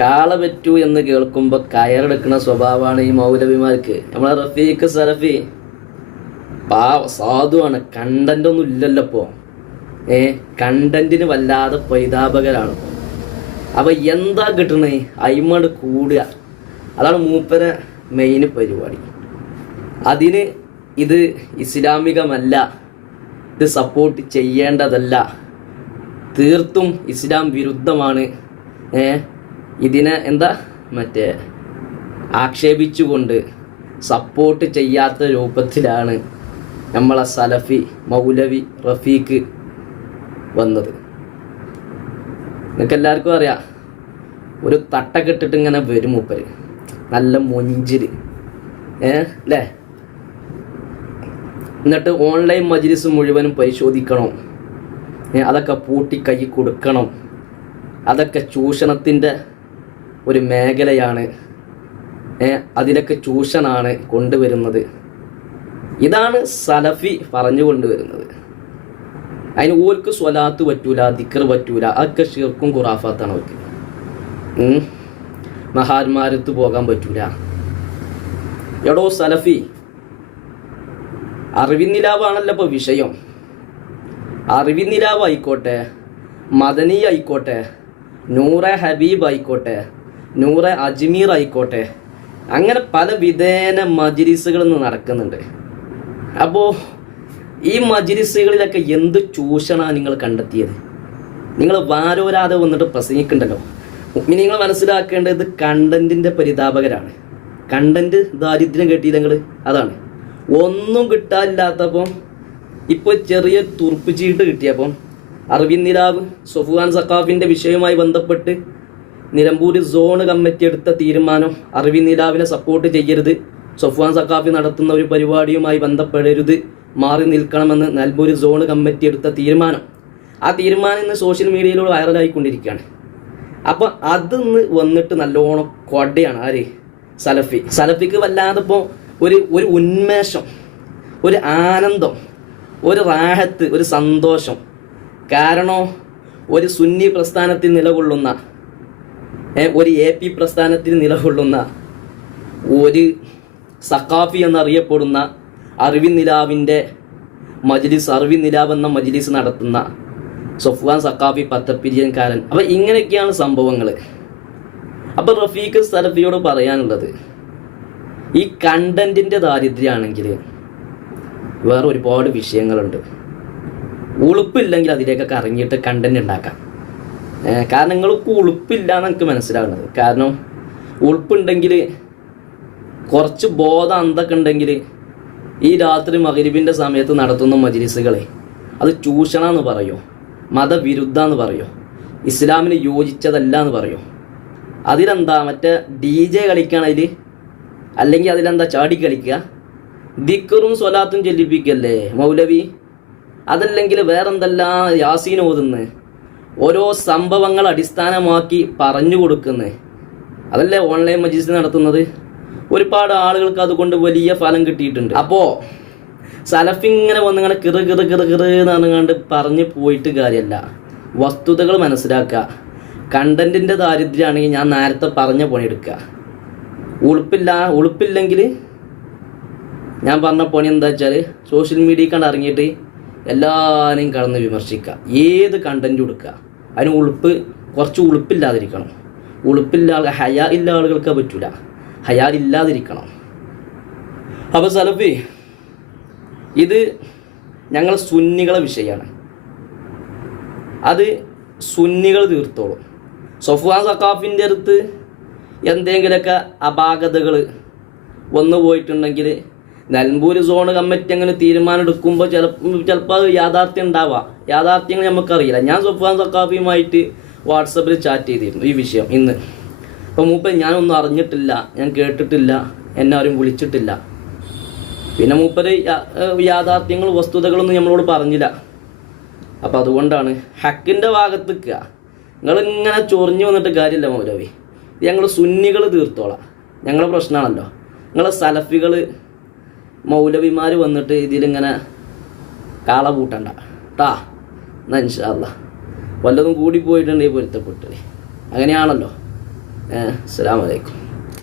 കാള പറ്റൂ എന്ന് കേൾക്കുമ്പോൾ കയറെടുക്കുന്ന സ്വഭാവമാണ് ഈ മൗലവിമാർക്ക്. നമ്മളെ റഫീഖ് സലഫി സാധുവാണ്, കണ്ടന്റ് ഒന്നും ഇല്ലല്ലോ ഇപ്പോൾ. കണ്ടന്റിന് വല്ലാതെ പരിതാപകരാണ്. അപ്പൊ എന്താ കിട്ടണേ? അയിമട് കൂടുക, അതാണ് മൂപ്പര മെയിൻ പരിപാടി. അതിന് ഇത് ഇസ്ലാമികമല്ല, ഇത് സപ്പോർട്ട് ചെയ്യേണ്ടതല്ല, തീർത്തും ഇസ്ലാം വിരുദ്ധമാണ്. ഇതിനെ ആക്ഷേപിച്ചുകൊണ്ട് സപ്പോർട്ട് ചെയ്യാത്ത രൂപത്തിലാണ് നമ്മളെ സലഫി മൗലവി റഫീഖ് വന്നത്. നിങ്ങൾക്ക് എല്ലാവർക്കും അറിയാം, ഒരു തട്ടൊക്കെ ഇട്ടിട്ട് ഇങ്ങനെ വരും മൂപ്പര്, നല്ല മൊഞ്ചില് അല്ലേ. എന്നിട്ട് ഓൺലൈൻ മജ്ലിസ് മുഴുവനും പരിശോധിക്കണം, അതൊക്കെ പൂട്ടി കൈ കൊടുക്കണം, അതൊക്കെ ചൂഷണത്തിൻ്റെ ഒരു മേഖലയാണ്, അതിലൊക്കെ ചൂഷണാണ് കൊണ്ടുവരുന്നത്. ഇതാണ് സലഫി പറഞ്ഞു കൊണ്ടുവരുന്നത്. അതിന് ഓർക്ക് സ്വലാത്ത് പറ്റൂല, ദിക്ർ പറ്റൂല, അതൊക്കെ ഷിർക്കും ഖുറാഫാത്താണ് അവർക്ക്. മഹാന്മാരത്ത് പോകാൻ പറ്റൂല. എടോ സലഫി, അറിവിന്നിലാവാണല്ലോ ഇപ്പോൾ വിഷയം. അറിവിന്നിലാവ് ആയിക്കോട്ടെ, മദനി ആയിക്കോട്ടെ, നൂറെ ഹബീബ് ആയിക്കോട്ടെ, നൂറെ അജ്മീർ ആയിക്കോട്ടെ, അങ്ങനെ പല വിധേന മജ്ലിസുകൾ നടക്കുന്നുണ്ട്. അപ്പോൾ ഈ മജ്ലിസുകളിലൊക്കെ എന്ത് ചൂഷണമാണ് നിങ്ങൾ കണ്ടെത്തിയത്? നിങ്ങൾ വാരോരാതെ വന്നിട്ട് പ്രസംഗിക്കണ്ടല്ലോ. നിങ്ങൾ മനസ്സിലാക്കേണ്ടത് കണ്ടന്റിൻ്റെ പരിതാപകരാണ്. കണ്ടന്റ് ദാരിദ്ര്യം കിട്ടിയില്ല നിങ്ങൾ, അതാണ്. ഒന്നും കിട്ടാനില്ലാത്തപ്പം ഇപ്പോൾ ചെറിയ തുറുപ്പ് ചീട്ട് കിട്ടിയപ്പം അർവിൻ നിലാവ് സൊഫ്വാൻ സഖാഫിൻ്റെ വിഷയവുമായി ബന്ധപ്പെട്ട് നിലമ്പൂർ സോൺ കമ്മിറ്റി എടുത്ത തീരുമാനം, അർവിൻ നിലാവിനെ സപ്പോർട്ട് ചെയ്യരുത്, സൊഫ്വാൻ സഖാഫി നടത്തുന്ന ഒരു പരിപാടിയുമായി ബന്ധപ്പെടരുത്, മാറി നിൽക്കണമെന്ന് നിലമ്പൂർ സോൺ കമ്മിറ്റി എടുത്ത തീരുമാനം, ആ തീരുമാനം ഇന്ന് സോഷ്യൽ മീഡിയയിലൂടെ വൈറലായിക്കൊണ്ടിരിക്കുകയാണ്. അപ്പോൾ അതിന്ന് വന്നിട്ട് നല്ലോണം കൊടയാണ് ആര്? സലഫിക്ക് വല്ലാതെ ഇപ്പോൾ ഒരു ഉന്മേഷം, ഒരു ആനന്ദം, ഒരു റാഹത്ത്, ഒരു സന്തോഷം. കാരണം ഒരു സുന്നി പ്രസ്ഥാനത്തിൽ നിലകൊള്ളുന്ന, ഒരു AP പ്രസ്ഥാനത്തിൽ നിലകൊള്ളുന്ന, ഒരു സഖാഫി എന്നറിയപ്പെടുന്ന അർവിൻ നിലാവിൻ്റെ മജ്ലിസ്, അർവിൻ നിലാവ് എന്ന മജ്ലിസ് നടത്തുന്ന സൊഫ്വാൻ സഖാഫി പത്തപ്പിരിയൻകാരൻ. അപ്പം ഇങ്ങനെയൊക്കെയാണ് സംഭവങ്ങൾ. അപ്പം റഫീഖ് സലഫിയോട് പറയാനുള്ളത്, ഈ കണ്ടന്റിൻ്റെ ദാരിദ്ര്യമാണെങ്കിൽ വേറെ ഒരുപാട് വിഷയങ്ങളുണ്ട്. ഉളുപ്പില്ലെങ്കിൽ അതിലേക്കൊക്കെ ഇറങ്ങിയിട്ട് കണ്ടന്റ് ഉണ്ടാക്കാം. കാരണം നിങ്ങൾക്ക് ഉളുപ്പില്ല എന്ന് എനിക്ക് മനസ്സിലാകുന്നത്. കാരണം ഉളുപ്പുണ്ടെങ്കിൽ, കുറച്ച് ബോധം എന്തൊക്കെ ഉണ്ടെങ്കിൽ, ഈ രാത്രി മഗ്‌രിബിൻ്റെ സമയത്ത് നടത്തുന്ന മജ്ലിസുകളെ അത് ചൂഷണമെന്ന് പറയോ, മതവിരുദ്ധ എന്ന് പറയോ, ഇസ്ലാമിന് യോജിച്ചതല്ല എന്ന് പറയോ? അതിലെന്താ മറ്റേ DJ കളിക്കുകയാണ് അല്ലെങ്കിൽ അതിലെന്താ ചാടി കളിക്കുക? ദിക്റും സ്വലാത്തും ചൊല്ലിപ്പിക്കല്ലേ മൗലവി? അതല്ലെങ്കിൽ വേറെന്തെല്ലാം യാസീൻ ഓതുന്ന്, ഓരോ സംഭവങ്ങൾ അടിസ്ഥാനമാക്കി പറഞ്ഞു കൊടുക്കുന്നത്, അതല്ലേ ഓൺലൈൻ മജ്ലിസ് നടത്തുന്നത്? ഒരുപാട് ആളുകൾക്ക് അതുകൊണ്ട് വലിയ ഫലം കിട്ടിയിട്ടുണ്ട്. അപ്പോൾ സലഫി ഇങ്ങനെ വന്നിങ്ങനെ കിറ് എന്ന് പറഞ്ഞുകൊണ്ട് പറഞ്ഞ് പോയിട്ട് കാര്യമല്ല. വസ്തുതകൾ മനസ്സിലാക്കുക. കണ്ടന്റിൻ്റെ ദാരിദ്ര്യമാണെങ്കിൽ ഞാൻ നേരത്തെ പറഞ്ഞ പണിയെടുക്കുക. ഉളുപ്പില്ലെങ്കിൽ ഞാൻ പറഞ്ഞ പണി എന്താ വെച്ചാൽ, സോഷ്യൽ മീഡിയയിൽ കണ്ട് ഇറങ്ങിയിട്ട് എല്ലാവരെയും കടന്ന് വിമർശിക്കുക, ഏത് കണ്ടന്റ് കൊടുക്കുക. അതിന് കുറച്ച് ഉളുപ്പില്ലാതിരിക്കണം. ഹയാ ഇല്ല ആളുകൾക്ക് പറ്റൂല, ഹയാ ഇല്ലാതിരിക്കണം. അപ്പോൾ സലഫി, ഇത് ഞങ്ങൾ സുന്നികളെ വിഷയമാണ്, അത് സുന്നികൾ തീർത്തോളും. സൊഫ്വാൻ സഖാഫിൻ്റെ അടുത്ത് എന്തെങ്കിലുമൊക്കെ അപാകതകൾ വന്നു പോയിട്ടുണ്ടെങ്കിൽ നിലമ്പൂർ സോൺ കമ്മിറ്റി അങ്ങനെ തീരുമാനം എടുക്കുമ്പോൾ ചിലപ്പോൾ അത് യാഥാർത്ഥ്യം ഉണ്ടാവാം. യാഥാർത്ഥ്യങ്ങൾ നമുക്കറിയില്ല. ഞാൻ സൊഫ്വാൻ സഖാഫിയുമായിട്ട് വാട്സപ്പിൽ ചാറ്റ് ചെയ്തിരുന്നു ഈ വിഷയം ഇന്ന്. അപ്പോൾ മൂപ്പർ ഞാനൊന്നും അറിഞ്ഞിട്ടില്ല, ഞാൻ കേട്ടിട്ടില്ല, എന്നെ ആരും വിളിച്ചിട്ടില്ല. പിന്നെ മൂപ്പര് യാഥാർത്ഥ്യങ്ങൾ വസ്തുതകളൊന്നും നമ്മളോട് പറഞ്ഞില്ല. അപ്പം അതുകൊണ്ടാണ് ഹക്കിൻ്റെ ഭാഗത്ത് നിൽക്കുക. നിങ്ങളിങ്ങനെ ചൊറിഞ്ഞു വന്നിട്ട് കാര്യമില്ല മൗലവി. ഞങ്ങൾ സുന്നികൾ തീർത്തോളാം, ഞങ്ങളെ പ്രശ്നമാണല്ലോ. നിങ്ങളെ സലഫികൾ മൗലവിമാർ വന്നിട്ട് ഇതിലിങ്ങനെ കാള പൂട്ടണ്ട കേട്ടാ. എന്നാൽ ഇൻഷാ അല്ലാഹ് വല്ലതും കൂടി പോയിട്ടുണ്ടെങ്കിൽ പൊരുത്തപ്പെട്ട്. അങ്ങനെയാണല്ലോ. അസ്സലാമു അലൈക്കും.